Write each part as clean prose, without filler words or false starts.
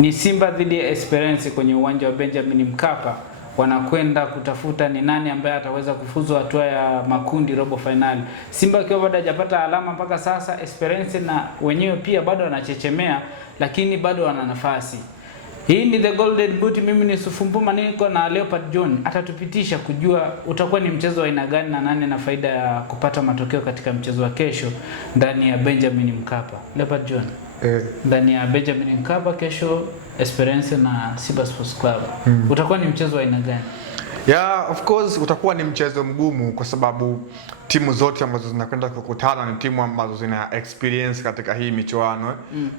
Ni Simba dhidi ya Esperance kwenye uwanja wa Benjamin Mkapa. Wanakwenda kutafuta ni nani ambaye ataweza kufuzu hatua ya makundi robo finali. Simba akiwa bado hajapata alama mpaka sasa, Esperance na wenyewe pia bado wanachechemea, lakini bado wana nafasi. Hii ni The Golden Boot, mimi ni Sufumbuma, niko na Leopard John. Atatupitisha kujua utakuwa ni mchezo wa aina gani na nani na faida ya kupata matokeo katika mchezo wa kesho ndani ya Benjamin Mkapa. Leopard John. Ndani ya Benjamin Mkapa kesho, Esperance na Simba Sports Club. Utakuwa ni mchezo wa aina gani? Yeah, of course utakuwa ni mchezo mgumu kwa sababu timu zote ambazo zinakwenda kukutana ni timu ambazo zina experience katika hii michuano.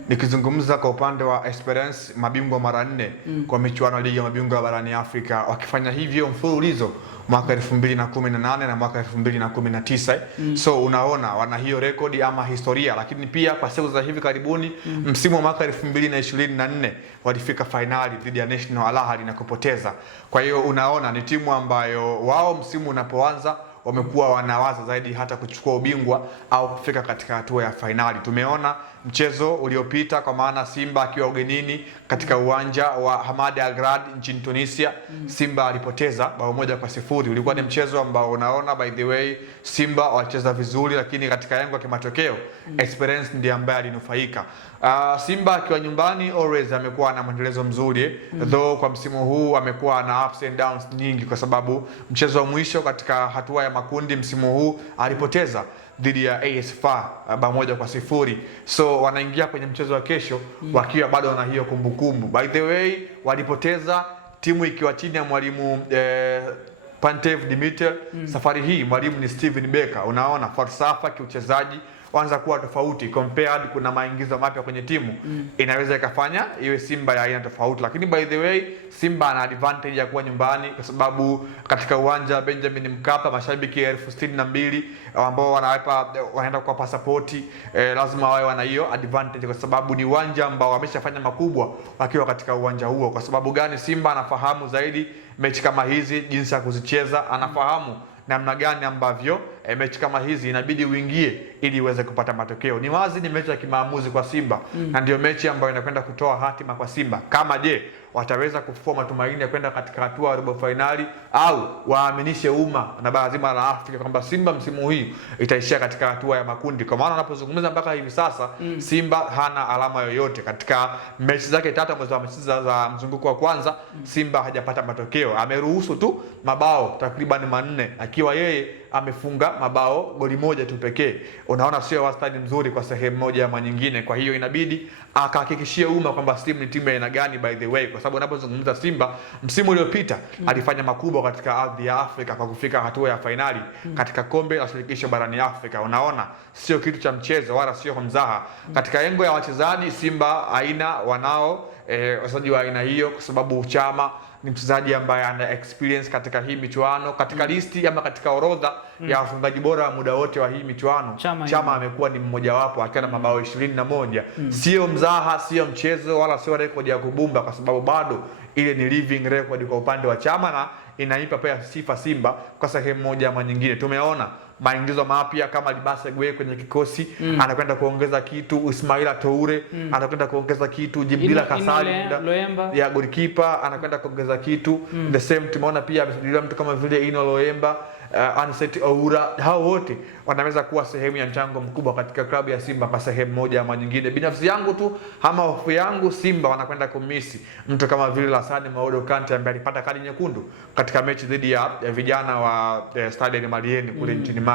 Nikizungumza kwa upande wa Esperance, mabingwa mara 4 kwa michuano ya ligi ya mabingwa barani Afrika, wakifanya hivyo mfululizo mwaka 2018 na mwaka 2019. So unaona wana hiyo rekodi ama historia, lakini pia kwa siku za hivi karibuni msimu wa mwaka 2024 walifika finali dhidi ya National Al Ahly na kupoteza. Kwa hiyo unaona ni timu ambayo wao msimu unapoanza wamekuwa wanawaza zaidi hata kuchukua ubingwa au kufika katika hatua ya finali. Tumeona mchezo uliopita kwa maana Simba akiwa ugenini katika uwanja wa Hamad Agrad nchini Tunisia, Simba alipoteza bao 1-0. Ulikuwa ni mchezo ambao unaona by the way Simba walicheza vizuri, lakini katika yango ya kimatokeo Esperance ndiye ambaye alinufaika. Simba akiwa nyumbani always amekuwa na mwendelezo mzuri, though kwa msimu huu amekuwa na ups and downs nyingi kwa sababu mchezo wa mwisho katika hatua ya makundi msimu huu alipoteza dhidi ya AS FAR bao 1-0. So wanaingia kwenye mchezo wa kesho wakiwa bado wana hiyo kumbukumbu. By the way walipoteza timu ikiwa chini ya mwalimu Pantev Dimitel. Safari hii mwalimu ni Steven Becker. Unaona falsafa kiuchezaji wanza kuwa tofauti compared, kuna maingizo mapya kwenye timu inaweza ikafanya iwe Simba ya aina tofauti. Lakini by the way Simba ana advantage ya kuwa nyumbani kwa sababu katika uwanja Benjamin Mkapa mashabiki 62,000 ambao wanaenda kwa pasipoti, lazima wawe wana hiyo advantage kwa sababu ni uwanja ambao wameshafanya makubwa wakiwa katika uwanja huo. Kwa sababu gani? Simba anafahamu zaidi mechi kama hizi jinsi ya kuzicheza, anafahamu namna gani ambavyo mechi kama hizi inabidi uingie ili uweze kupata matokeo. Ni wazi ni mechi ya kimaamuzi kwa Simba na ndio mechi ambayo inakwenda kutoa hatima kwa Simba. Kama je wataweza kufua matumaini ya kwenda katika hatua ya robo finali au waaminishe umma na bara zima la Afrika kwamba Simba msimu hii itaishia katika hatua ya makundi. Kwa maana unapozungumza mpaka hivi sasa Simba hana alama yoyote katika mechi zake 3 ambazo amecheza za mzunguko wa kwanza. Simba hajapata matokeo, ameruhusu tu mabao takriban 4 akiwa yeye amefunga mabao goli 1 tu pekee. Unaona sio wastani mzuri kwa sehemu moja ama nyingine. Kwa hiyo inabidi akahakikishie umma kwamba Simba ni timu ya aina gani by the way, kwa sababu unapozungumza Simba msimu uliopita alifanya makubwa katika ardhi ya Afrika kwa kufika hatua ya finali katika kombe la shirikisho barani Afrika. Unaona sio kitu cha mchezo wala sio mzaha. Katika engo ya wachezaji Simba aina wanao wachezaji wa aina hiyo kwa sababu Chama ni mchezaji ambaye ana experience katika hii michuano, katika listi ama katika orodha ya wafungaji bora wa muda wote wa hii michuano. Chama amekuwa ni mmoja wapo akiwa na mabao 21. Sio mzaha, sio mchezo wala sio rekodi ya kubumba kwa sababu bado ile ni living record kwa upande wa Chama na inaipa pia sifa Simba kwa sehemu moja ama nyingine. Tumeona maingizo mapya kama Libase Gwe kwenye kikosi, anakwenda kuongeza kitu. Ismaila Toure anakwenda kuongeza kitu. Jibila Kasali ya goalkeeper anakwenda kuongeza kitu. The same tumeona pia amesajiliwa mtu kama vile Ino Loemba, Aniseti Oura. Hao wote wanaweza kuwa sehemu ya mchango mkubwa katika klabu ya Simba kwa sehemu moja ama nyingine. Binafsi yangu tu ama hofu yangu, Simba wanakwenda kumisi mtu kama vile Lassana Maodo Kante ambaye alipata kadi nyekundu katika mechi dhidi ya vijana wa Stade Malien kule nchini Mali.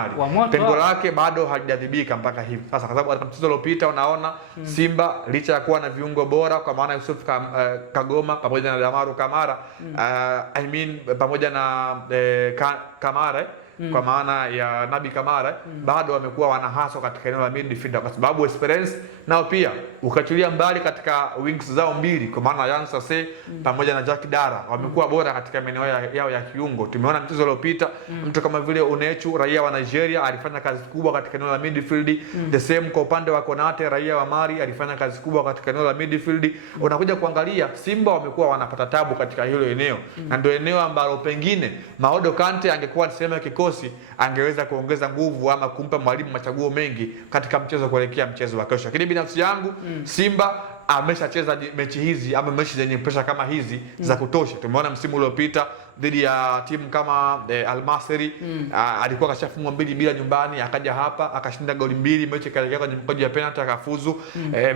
Pengo lake bado halijadhibika mpaka hivi sasa kwa sababu katika mchezo uliopita unaona Simba licha ya kuwa na viungo bora kwa maana Yusuf Kagoma pamoja na Damaru Kamara, pamoja na Kamara kwa maana ya Nabi Kamara, bado wamekuwa wanahaso katika eneo la midfield kwa sababu Esperance nao pia ukachulia mbali katika wings zao mbili kwa maana Yan Sase pamoja na Jack Dara wamekuwa bora katika maeneo yao ya kiungo. Tumeona mchezo uliopita mtu kama vile Unechu raia wa Nigeria alifanya kazi kubwa katika eneo la midfield. The same kwa upande wa Konate raia wa Mali alifanya kazi kubwa katika eneo la midfield. Unakuja kuangalia Simba wamekuwa wanapata tabu katika hilo eneo na ndio eneo ambalo pengine Maodo Kante angekuwa sehemu ya kikosi angeweza kuongeza nguvu ama kumpa mwalimu machaguo mengi katika mchezo kuelekea mchezo wa kesho. Lakini binafsi yangu Simba ameshacheza mechi hizi ama mechi zenye pressure kama hizi za kutosha. Tumeona msimu uliopita dhidi ya timu kama Al Masry alikuwa kashafungwa 2-0 nyumbani, akaja hapa akashinda goli 2, mechi ikaelekea kwenye mkojo ya penalty akafuzu.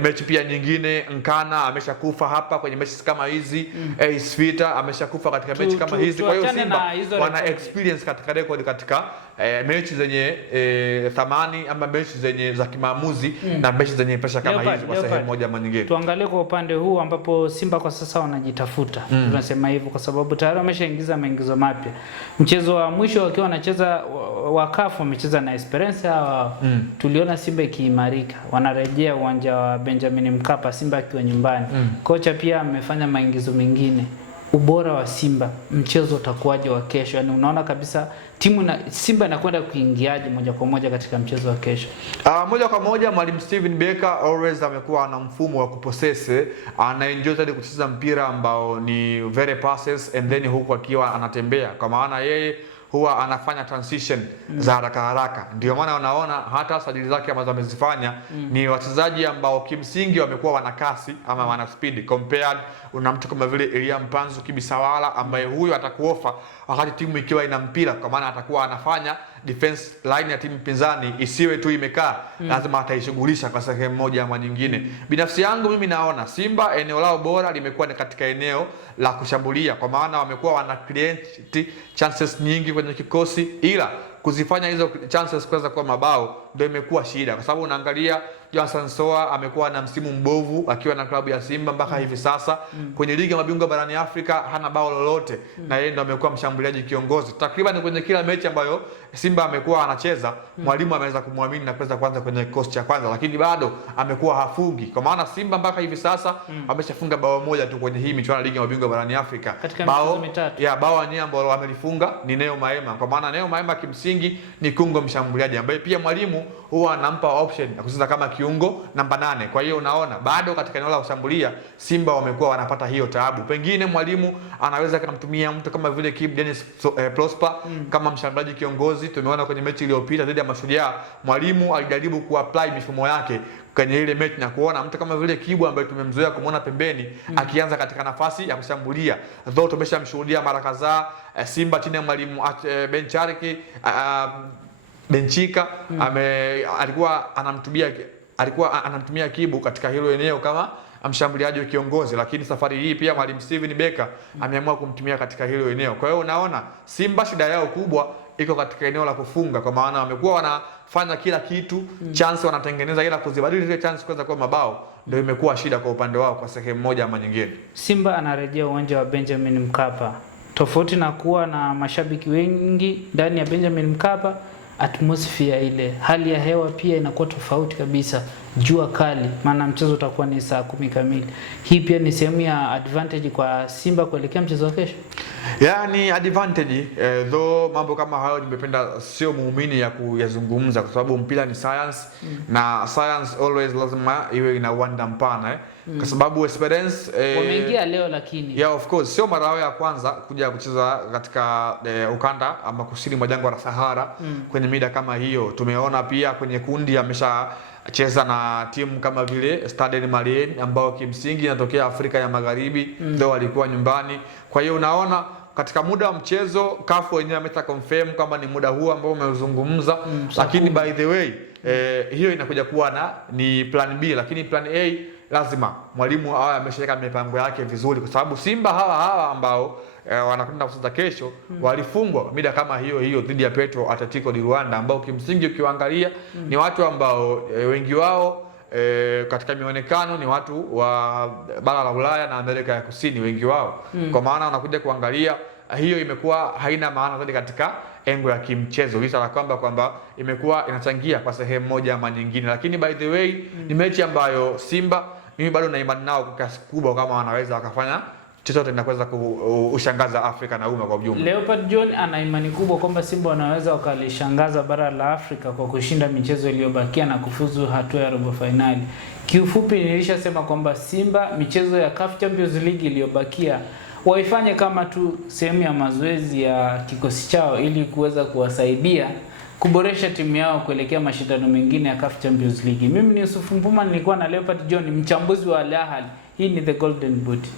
Mechi pia nyingine Nkana ameshakufa hapa kwenye mechi kama hizi. AS Vita ameshakufa katika mechi kama hizi. Kwa hiyo Simba wana experience katika record katika mechi zenye thamani ama mechi zenye za kimaamuzi na mechi zenye pressure kama hizi kwa sehemu moja ama nyingine. Tuangalie kwa upande huu ambapo Simba kwa sasa wanajitafuta. Tunasema hivyo kwa sababu tayari wameshaingiza maingizo mapya. Mchezo wa mwisho wakiwa wanacheza wa CAF wamecheza na Esperance hawa. Tuliona Simba ikiimarika. Wanarejea uwanja wa Benjamin Mkapa, Simba akiwa nyumbani. Kocha pia amefanya maingizo mengine. Ubora wa Simba, mchezo utakuwaje wa kesho? Yaani unaona kabisa Simba inakwenda kuingiaje moja kwa moja katika mchezo wa kesho? Moja kwa moja mwalimu Steven Becker always amekuwa na mfumo wa kupossess, anaenjoy zaidi kucheza mpira ambao ni very passes and then huku akiwa anatembea, kwa maana yeye huwa anafanya transition za haraka haraka. Ndio maana unaona hata sajili zake ambazo amezifanya ni wachezaji ambao kimsingi wamekuwa wana kasi ama wana speed compared una mtu kama vile Elia Mpanzu Kibisawala ambaye huyo atakuofa wakati timu ikiwa ina mpira, kwa maana atakuwa anafanya defense line ya timu pinzani isiwe tu imekaa, lazima ataishughulisha kwa sehemu moja ama nyingine. Binafsi yangu mimi naona Simba eneo lao bora limekuwa ni katika eneo la kushambulia, kwa maana wamekuwa wana create chances nyingi kwenye kikosi, ila kuzifanya hizo chances kuweza kuwa mabao ndio imekuwa shida, kwa sababu unaangalia Johnson Soa amekuwa na msimu mbovu akiwa na klabu ya Simba mpaka hivi sasa. Kwenye ligi ya mabingwa barani Afrika hana bao lolote, na yeye ndio amekuwa mshambuliaji kiongozi. Takriban kwenye kila mechi ambayo Simba amekuwa anacheza, mwalimu ameweza kumwamini na kuweza kuanza kwenye kikosi cha kwanza, lakini bado amekuwa hafungi. Kwa maana Simba mpaka hivi sasa ameshafunga bao moja tu kwenye hii michuano ya ligi ya mabingwa barani Afrika. Bao yenyewe ambalo amelifunga ni Neo Maema. Kwa maana Neo Maema kimsingi ni kiungo mshambuliaji ambaye pia mwalimu huwa anampa option ya kucheza kama kiungo namba 8. Kwa hiyo unaona bado katika eneo la kushambulia Simba wamekuwa wanapata hiyo taabu. Pengine mwalimu anaweza kumtumia mtu kama vile Kibu Denis Prosper kama mshambuliaji kiongozi. Tumeona kwenye mechi iliyopita dhidi ya Mashujaa mwalimu alijaribu kuapply mifumo yake kwenye ile mechi na kuona mtu kama vile Kibu ambaye tumemzoea kumuona pembeni akianza katika nafasi ya kushambulia. Though tumeshamshuhudia mara kadhaa Simba chini ya mwalimu Benchariki Benchika alikuwa anamtumia Kibu katika hilo eneo kama mshambuliaji wa kiongozi, lakini safari hii pia mwalimu Steven Becker ameamua kumtumia katika hilo eneo. Kwa hiyo unaona Simba shida yao kubwa iko katika eneo la kufunga, kwa maana wamekuwa wanafanya kila kitu, chance wanatengeneza, ila kuzibadili ile chance kuweza kuwa mabao ndio imekuwa shida kwa upande wao kwa sehemu moja ama nyingine. Simba anarejea uwanja wa Benjamin Mkapa. Tofauti na kuwa na mashabiki wengi ndani ya Benjamin Mkapa, atmosphere ile, hali ya hewa pia inakuwa tofauti kabisa. Jua kali, maana mchezo utakuwa ni saa 10 kamili. Hii pia ni sehemu ya advantage kwa Simba kuelekea mchezo wa kesho. Yaani advantage though mambo kama hayo nimependa sio muumini ya kuyazungumza, kwa sababu mpira ni science na science always lazima iwe ina uwanda mpana kwa sababu Esperance wameingia leo, lakini of course sio mara yao ya kwanza kuja kucheza katika ukanda ama kusini mwa jangwa la Sahara kwenye mida kama hiyo. Tumeona pia kwenye kundi ameshacheza na timu kama vile Stade Malien ambao kimsingi inatokea Afrika ya Magharibi, ndio walikuwa nyumbani. Kwa hiyo unaona katika muda wa mchezo CAF wenyewe ameta confirm kwamba ni muda huu ambao umezungumza, lakini by the way hiyo inakuja kuwa ni plan B, lakini plan A lazima mwalimu awe ameshaweka mipango yake vizuri, kwa sababu Simba hawa ambao wanakwenda kucheza kesho walifungwa mida kama hiyo dhidi ya Petro Atletico di Rwanda, ambao kimsingi ukiangalia ni watu ambao wengi wao katika mionekano ni watu wa bara la Ulaya na Amerika ya Kusini wengi wao. Kwa maana wanakuja kuangalia hiyo imekuwa haina maana zaidi katika engo ya kimchezo, licha la kwamba imekuwa inachangia kwa sehemu moja ama nyingine. Lakini by the way ni mechi ambayo Simba mimi bado na imani nao kwa kiasi kubwa kama wanaweza wakafanya chochote na kuweza kushangaza Afrika na umma kwa ujumla. Leopard John ana imani kubwa kwamba Simba wanaweza wakalishangaza bara la Afrika kwa kushinda michezo iliyobakia na kufuzu hatua ya robo finali. Kiufupi nilishasema kwamba Simba michezo ya CAF Champions League iliyobakia waifanye kama tu sehemu ya mazoezi ya kikosi chao ili kuweza kuwasaidia kuboresha timu yao kuelekea mashindano mengine ya CAF Champions League. Mimi ni Yusuf Mpuma, nilikuwa na Leopard John, mchambuzi wa Al Ahly. Hii ni The Golden Boot.